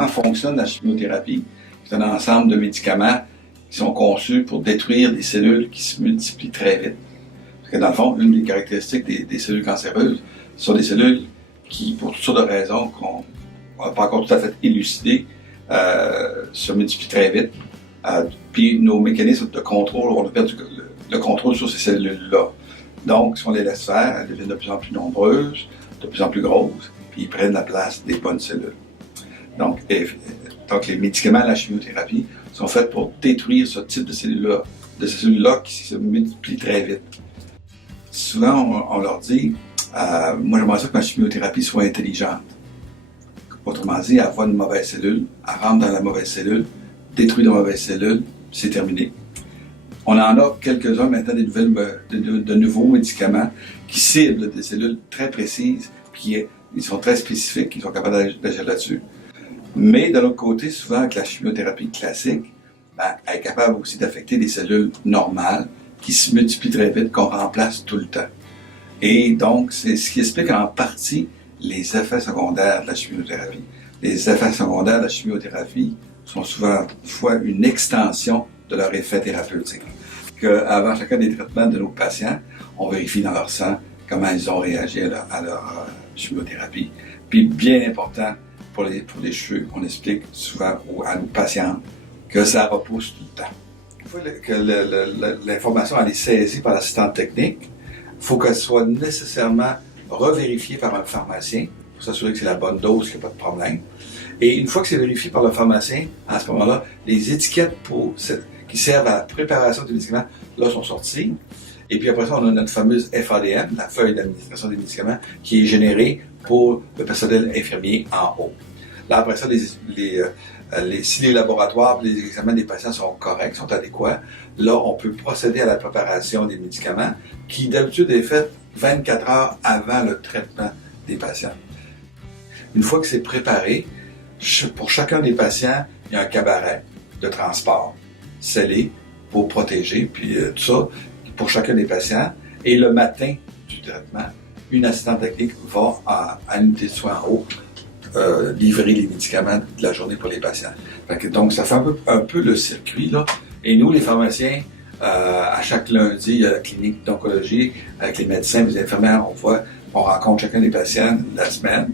comment fonctionne la chimiothérapie. C'est un ensemble de médicaments qui sont conçus pour détruire des cellules qui se multiplient très vite. Parce que dans le fond, une des caractéristiques des cellules cancéreuses sont des cellules qui, pour toutes sortes de raisons qu'on n'a pas encore tout à fait élucidées, se multiplient très vite. Puis nos mécanismes de contrôle, on a perdu le contrôle sur ces cellules-là. Donc, si on les laisse faire, elles deviennent de plus en plus nombreuses, de plus en plus grosses, puis ils prennent la place des bonnes cellules. Donc les médicaments à la chimiothérapie sont faits pour détruire ce type de ces cellules-là qui se multiplient très vite. Souvent, on leur dit, moi j'aimerais ça que ma chimiothérapie soit intelligente. Autrement dit, elle voit une mauvaise cellule, elle rentre dans la mauvaise cellule, détruit la mauvaise cellule, c'est terminé. On en a quelques-uns maintenant, de nouveaux médicaments qui ciblent des cellules très précises, puis ils sont très spécifiques, ils sont capables d'agir là-dessus. Mais de l'autre côté, souvent avec la chimiothérapie classique, elle est capable aussi d'affecter des cellules normales qui se multiplient très vite, qu'on remplace tout le temps. Et donc, c'est ce qui explique en partie les effets secondaires de la chimiothérapie. Les effets secondaires de la chimiothérapie sont souvent une extension de leur effet thérapeutique. Avant chacun des traitements de nos patients, on vérifie dans leur sang comment ils ont réagi à leur chimiothérapie. Puis, bien important, pour les cheveux, on explique souvent à nos patients que ça repousse tout le temps. Il faut que l'information elle est saisie par l'assistante technique. Il faut qu'elle soit nécessairement revérifiée par un pharmacien pour s'assurer que c'est la bonne dose, qu'il n'y a pas de problème. Et une fois que c'est vérifié par le pharmacien, à ce moment-là, les étiquettes qui servent à la préparation des médicaments là, sont sorties. Et puis après ça, on a notre fameuse FADM, la feuille d'administration des médicaments, qui est générée pour le personnel infirmier en haut. Là, après ça, si les laboratoires, les examens des patients sont corrects, sont adéquats, là, on peut procéder à la préparation des médicaments qui, d'habitude, est faite 24 heures avant le traitement des patients. Une fois que c'est préparé, pour chacun des patients, il y a un cabaret de transport scellé pour protéger, puis tout ça, pour chacun des patients. Et le matin du traitement, une assistante technique va à l'unité de soins en haut livrer les médicaments de la journée pour les patients. Donc, ça fait un peu le circuit, là. Et nous, les pharmaciens, à chaque lundi, il y a la clinique d'oncologie avec les médecins, les infirmières, on rencontre chacun des patients de la semaine.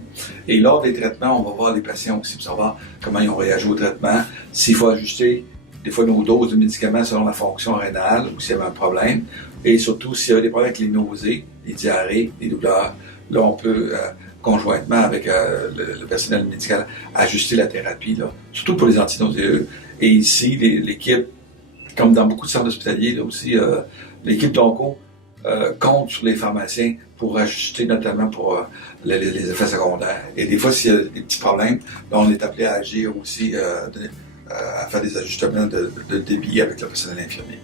Et lors des traitements, on va voir les patients aussi pour savoir comment ils ont réagi au traitement, s'il faut ajuster des fois nos doses de médicaments selon la fonction rénale ou s'il y avait un problème. Et surtout, s'il y a des problèmes avec les nausées, les diarrhées, les douleurs, là, on peut conjointement avec le personnel médical ajuster la thérapie, là, surtout pour les antinauséeux. Et ici, l'équipe, comme dans beaucoup de centres hospitaliers, là aussi, l'équipe d'onco compte sur les pharmaciens pour ajuster notamment pour les effets secondaires. Et des fois, s'il y a des petits problèmes, là, on est appelé à agir aussi, à faire des ajustements de débit avec le personnel infirmier.